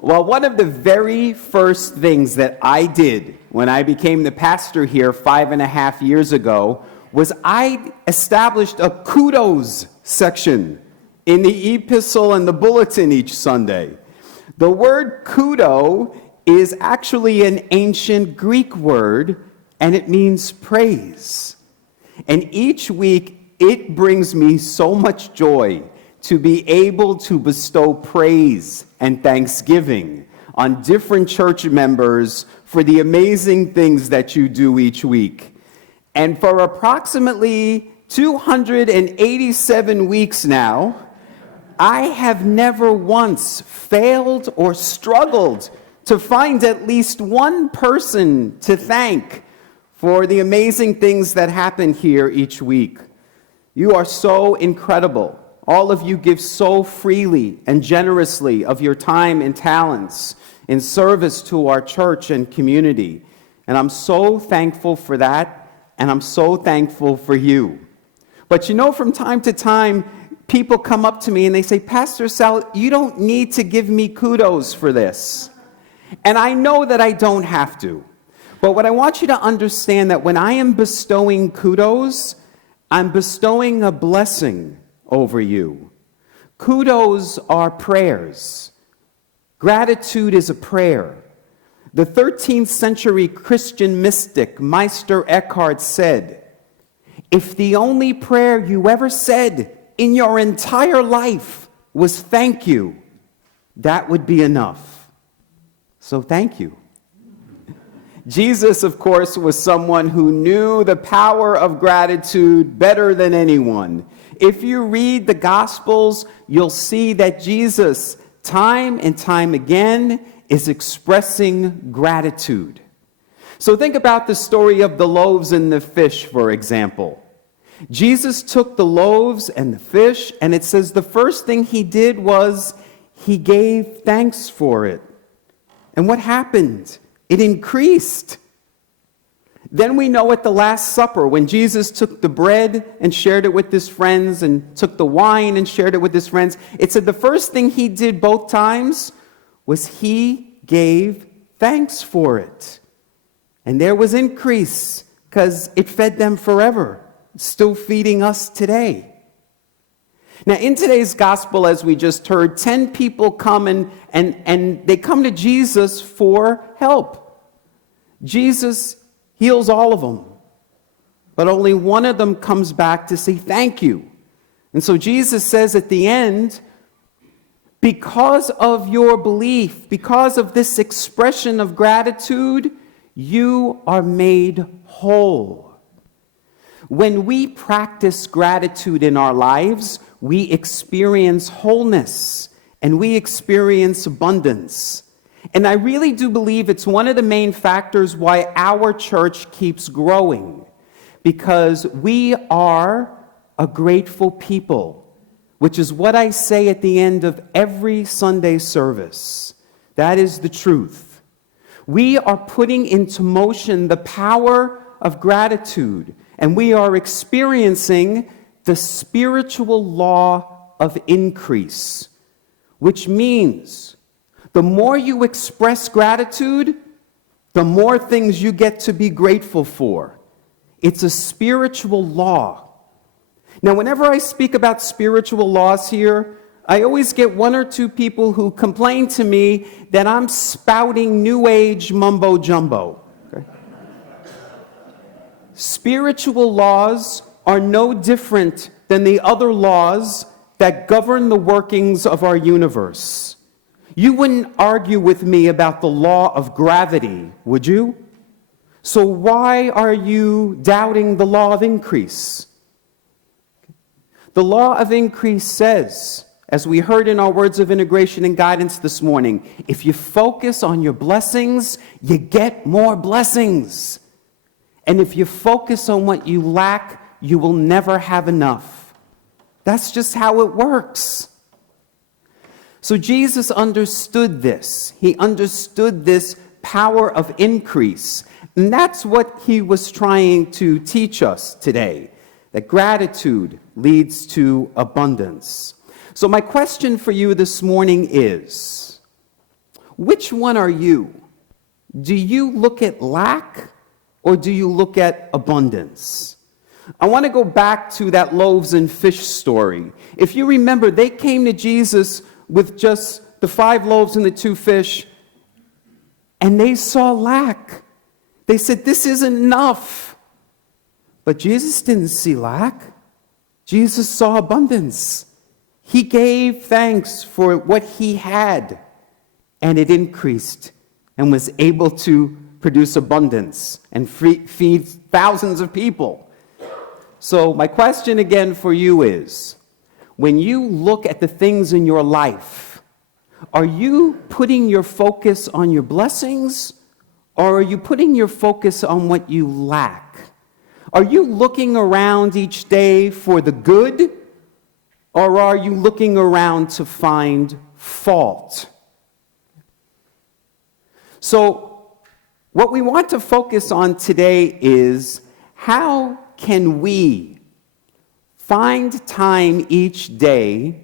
Well, one of the very first things that I did when I became the pastor here 5.5 years ago was I established a kudos section in the epistle and the bulletin each Sunday. The word kudo is actually an ancient Greek word, and it means praise. And each week, it brings me so much joy to be able to bestow praise and thanksgiving on different church members for the amazing things that you do each week. And for approximately 287 weeks now, I have never once failed or struggled to find at least one person to thank for the amazing things that happen here each week. You are so incredible. All of you give so freely and generously of your time and talents in service to our church and community. And I'm so thankful for that, and I'm so thankful for you. But you know, from time to time, people come up to me and they say, Pastor Sal, you don't need to give me kudos for this. And I know that I don't have to. But what I want you to understand that when I am bestowing kudos, I'm bestowing a blessing over you. Kudos are prayers. Gratitude is a prayer. The 13th century Christian mystic Meister Eckhart said, if the only prayer you ever said in your entire life was thank you, that would be enough. So thank you. Jesus, of course, was someone who knew the power of gratitude better than anyone. If you read the Gospels, you'll see that Jesus, time and time again, is expressing gratitude. So think about the story of the loaves and the fish, for example. Jesus took the loaves and the fish, and it says the first thing he did was he gave thanks for it. And what happened? It increased. Then we know at the Last Supper, when Jesus took the bread and shared it with his friends and took the wine and shared it with his friends, it said the first thing he did both times was he gave thanks for it. And there was increase because it fed them forever. It's still feeding us today. Now, in today's gospel, as we just heard, 10 people come and they come to Jesus for help. Jesus heals all of them, but only one of them comes back to say thank you. And so Jesus says at the end, because of your belief, because of this expression of gratitude, you are made whole. When we practice gratitude in our lives, we experience wholeness and we experience abundance. And I really do believe it's one of the main factors why our church keeps growing, because we are a grateful people, which is what I say at the end of every Sunday service. That is the truth. We are putting into motion the power of gratitude, and we are experiencing the spiritual law of increase, which means the more you express gratitude, the more things you get to be grateful for. It's a spiritual law. Now, whenever I speak about spiritual laws here, I always get one or two people who complain to me that I'm spouting New Age mumbo jumbo. Okay? Spiritual laws are no different than the other laws that govern the workings of our universe. You wouldn't argue with me about the law of gravity, would you? So why are you doubting the law of increase? The law of increase says, as we heard in our words of integration and guidance this morning, if you focus on your blessings, you get more blessings. And if you focus on what you lack, you will never have enough. That's just how it works. So Jesus understood this. He understood this power of increase. And that's what he was trying to teach us today, that gratitude leads to abundance. So my question for you this morning is, Which one are you? Do you look at lack or do you look at abundance? I want to go back to that loaves and fish story. If you remember, they came to Jesus with just the 5 loaves and the 2 fish, and they saw lack. They said, this isn't enough. But Jesus didn't see lack. Jesus saw abundance. He gave thanks for what he had, and it increased and was able to produce abundance and feed thousands of people. So my question again for you is, when you look at the things in your life, are you putting your focus on your blessings, or are you putting your focus on what you lack? Are you looking around each day for the good, or are you looking around to find fault? So, what we want to focus on today is, how can we find time each day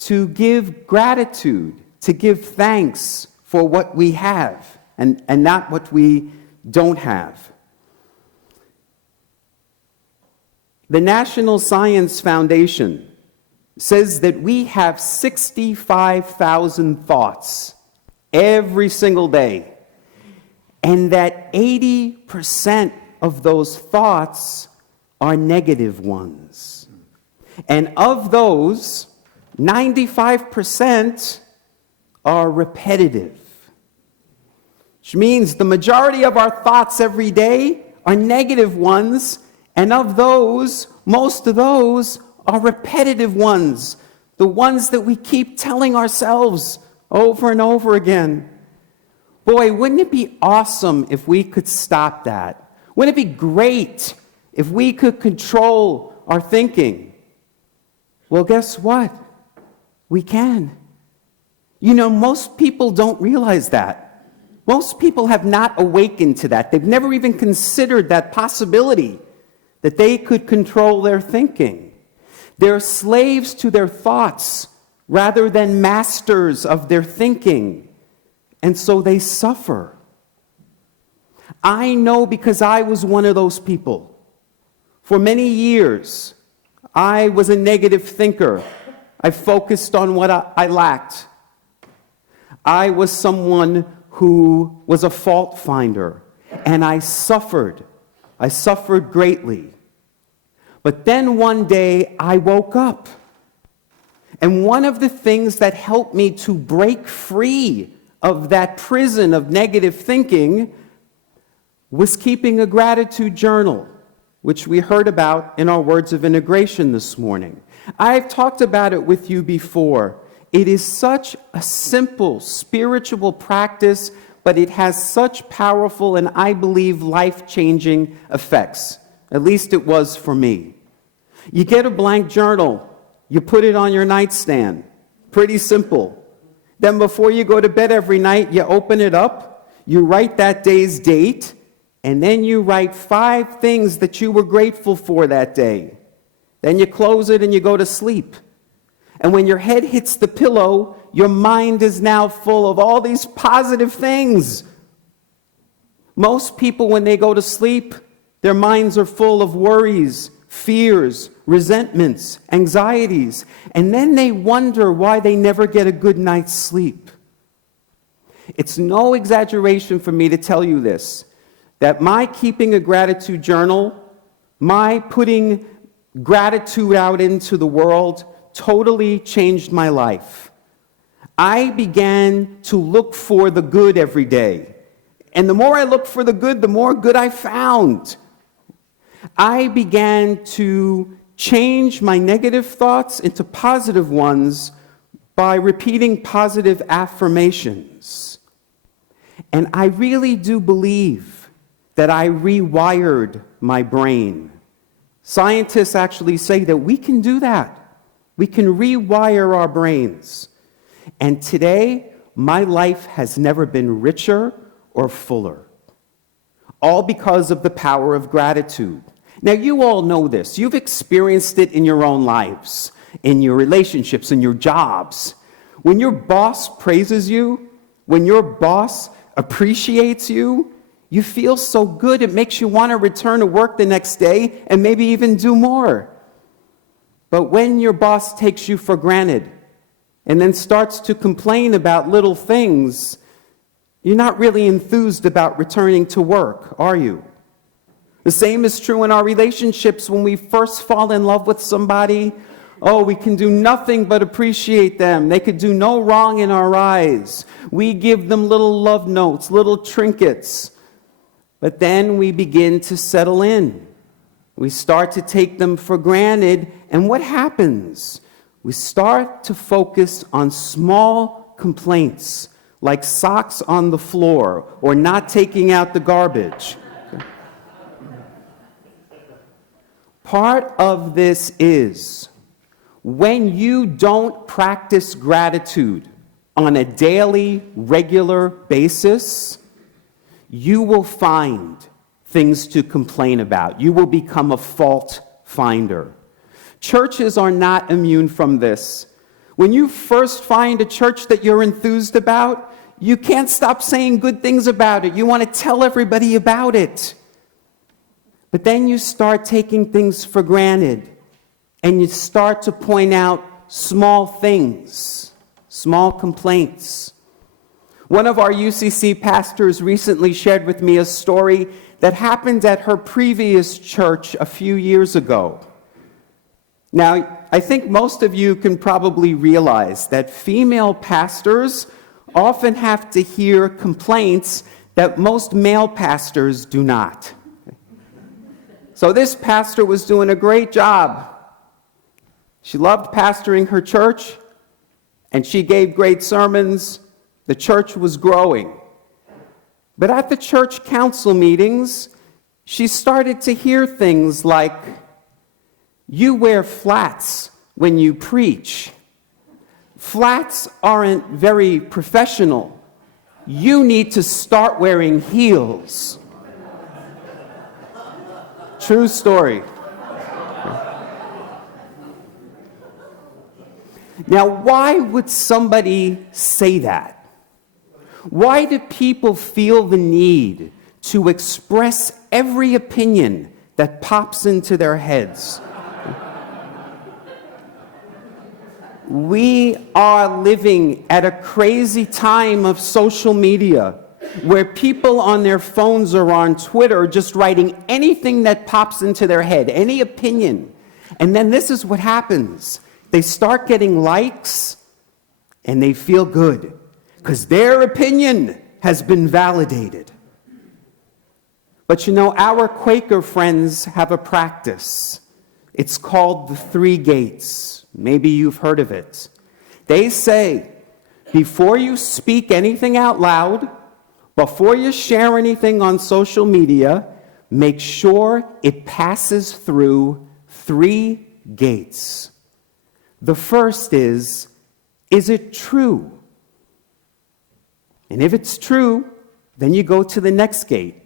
to give gratitude, to give thanks for what we have and not what we don't have? The National Science Foundation says that we have 65,000 thoughts every single day, and that 80% of those thoughts are negative ones. And of those, 95% are repetitive, which means the majority of our thoughts every day are negative ones, and of those, most of those are repetitive ones, the ones that we keep telling ourselves over and over again. Boy, wouldn't it be awesome if we could stop that? Wouldn't it be great if we could control our thinking? Well, guess what? We can. You know, most people don't realize that. Most people have not awakened to that. They've never even considered that possibility, that they could control their thinking. They're slaves to their thoughts rather than masters of their thinking, and so they suffer. I know, because I was one of those people. For many years, I was a negative thinker. I focused on what I lacked. I was someone who was a fault finder, and I suffered. I suffered greatly. But then one day I woke up. And one of the things that helped me to break free of that prison of negative thinking was keeping a gratitude journal, which we heard about in our words of integration this morning. I've talked about it with you before. It is such a simple spiritual practice, but it has such powerful and, I believe, life-changing effects. At least it was for me. You get a blank journal, you put it on your nightstand. Pretty simple. Then before you go to bed every night, you open it up, you write that day's date, and then you write 5 things that you were grateful for that day. Then you close it and you go to sleep. And when your head hits the pillow, your mind is now full of all these positive things. Most people, when they go to sleep, their minds are full of worries, fears, resentments, anxieties, and then they wonder why they never get a good night's sleep. It's no exaggeration for me to tell you this, that my keeping a gratitude journal, my putting gratitude out into the world, totally changed my life. I began to look for the good every day. And the more I looked for the good, the more good I found. I began to change my negative thoughts into positive ones by repeating positive affirmations. And I really do believe that I rewired my brain. Scientists actually say that we can do that. We can rewire our brains. And today, my life has never been richer or fuller. All because of the power of gratitude. Now, you all know this. You've experienced it in your own lives, in your relationships, in your jobs. When your boss praises you, When your boss appreciates you, you feel so good it makes you want to return to work the next day and maybe even do more. But when your boss takes you for granted and then starts to complain about little things, you're not really enthused about returning to work, are you? The same is true in our relationships. When we first fall in love with somebody, we can do nothing but appreciate them. They could do no wrong in our eyes. We give them little love notes, little trinkets. But then we begin to settle in. We start to take them for granted. And what happens? We start to focus on small complaints, like socks on the floor or not taking out the garbage. Part of this is when you don't practice gratitude on a daily, regular basis, you will find things to complain about. You will become a fault finder. Churches are not immune from this. When you first find a church that you're enthused about, you can't stop saying good things about it. You want to tell everybody about it. But then you start taking things for granted, and you start to point out small things, small complaints. One of our UCC pastors recently shared with me a story that happened at her previous church a few years ago. Now, I think most of you can probably realize that female pastors often have to hear complaints that most male pastors do not. So this pastor was doing a great job. She loved pastoring her church, and she gave great sermons. The church was growing. But at the church council meetings, she started to hear things like, "You wear flats when you preach. Flats aren't very professional. You need to start wearing heels." True story. Now, why would somebody say that? Why do people feel the need to express every opinion that pops into their heads? We are living at a crazy time of social media, where people on their phones or on Twitter just writing anything that pops into their head, any opinion. And then this is what happens. They start getting likes, and they feel good, because their opinion has been validated. But you know, our Quaker friends have a practice. It's called the 3 gates. Maybe you've heard of it. They say, before you speak anything out loud, before you share anything on social media, make sure it passes through 3 gates. The first is it true? And if it's true, then you go to the next gate.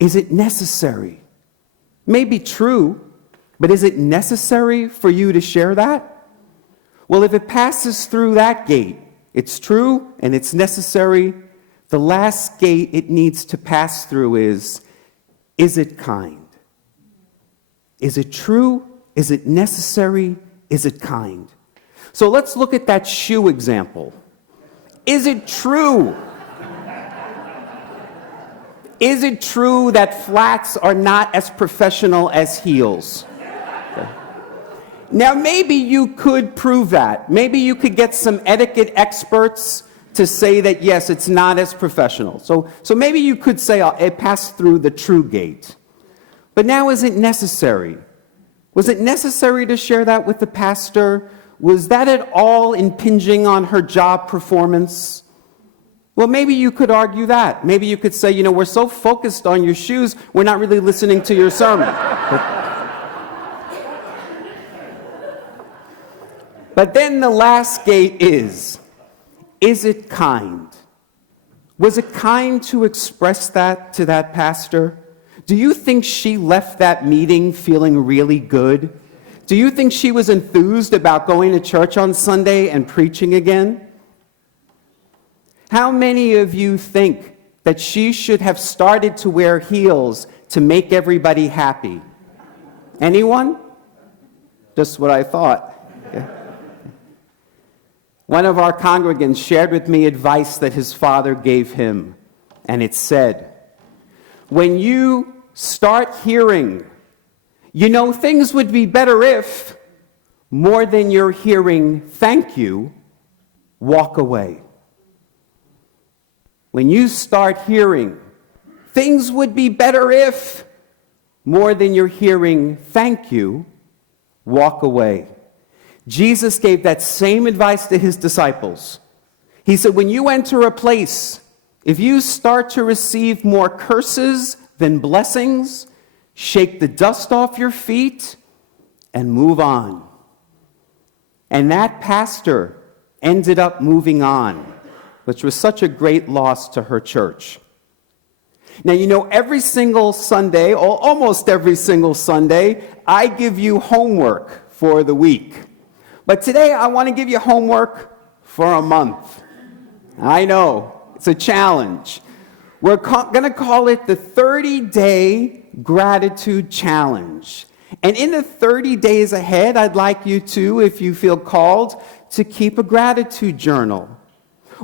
Is it necessary? Maybe true, but is it necessary for you to share that? Well, if it passes through that gate, it's true and it's necessary. The last gate it needs to pass through is it kind? Is it true? Is it necessary? Is it kind? So let's look at that shoe example. Is it true? Is it true that flats are not as professional as heels? Okay. Now, maybe you could prove that. Maybe you could get some etiquette experts to say that, yes, it's not as professional. So maybe you could say it passed through the true gate. But now, is it necessary? Was it necessary to share that with the pastor? Was that at all impinging on her job performance? Well, maybe you could argue that. Maybe you could say, we're so focused on your shoes, we're not really listening to your sermon. But then the last gate is it kind? Was it kind to express that to that pastor? Do you think she left that meeting feeling really good? Do you think she was enthused about going to church on Sunday and preaching again? How many of you think that she should have started to wear heels to make everybody happy? Anyone? Just what I thought. Yeah. One of our congregants shared with me advice that his father gave him, and it said, when you start hearing, things would be better if, more than you're hearing thank you, walk away. When you start hearing, things would be better if, more than you're hearing thank you, walk away. Jesus gave that same advice to his disciples. He said, when you enter a place, if you start to receive more curses than blessings, shake the dust off your feet and move on. And that pastor ended up moving on, which was such a great loss to her church. Now, every single Sunday, or almost every single Sunday, I give you homework for the week. But today, I want to give you homework for a month. I know, it's a challenge. We're going to call it the 30-Day Gratitude Challenge. And in the 30 days ahead, I'd like you to, if you feel called, to keep a gratitude journal.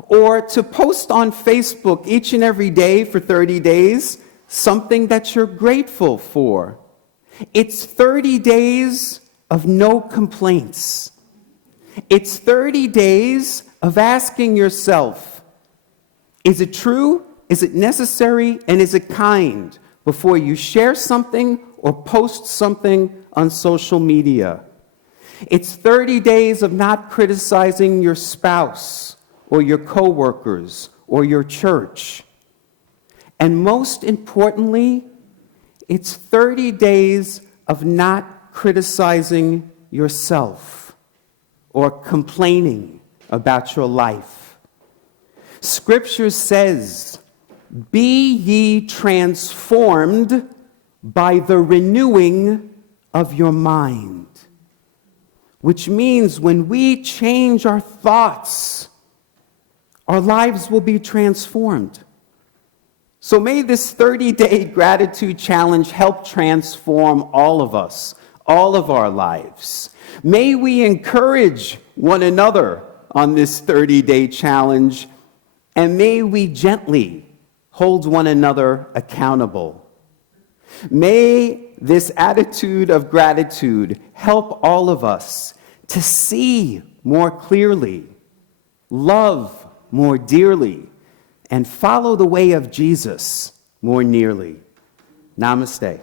Or to post on Facebook each and every day for 30 days something that you're grateful for. It's 30 days of no complaints. It's 30 days of asking yourself, is it true, is it necessary, and is it kind before you share something or post something on social media. It's 30 days of not criticizing your spouse or your coworkers or your church. And most importantly, it's 30 days of not criticizing yourself or complaining about your life. Scripture says, "Be ye transformed by the renewing of your mind," which means when we change our thoughts, our lives will be transformed. So may this 30-day gratitude challenge help transform all of us, all of our lives. May we encourage one another on this 30-day challenge, and may we gently hold one another accountable. May this attitude of gratitude help all of us to see more clearly, love more dearly, and follow the way of Jesus more nearly. Namaste.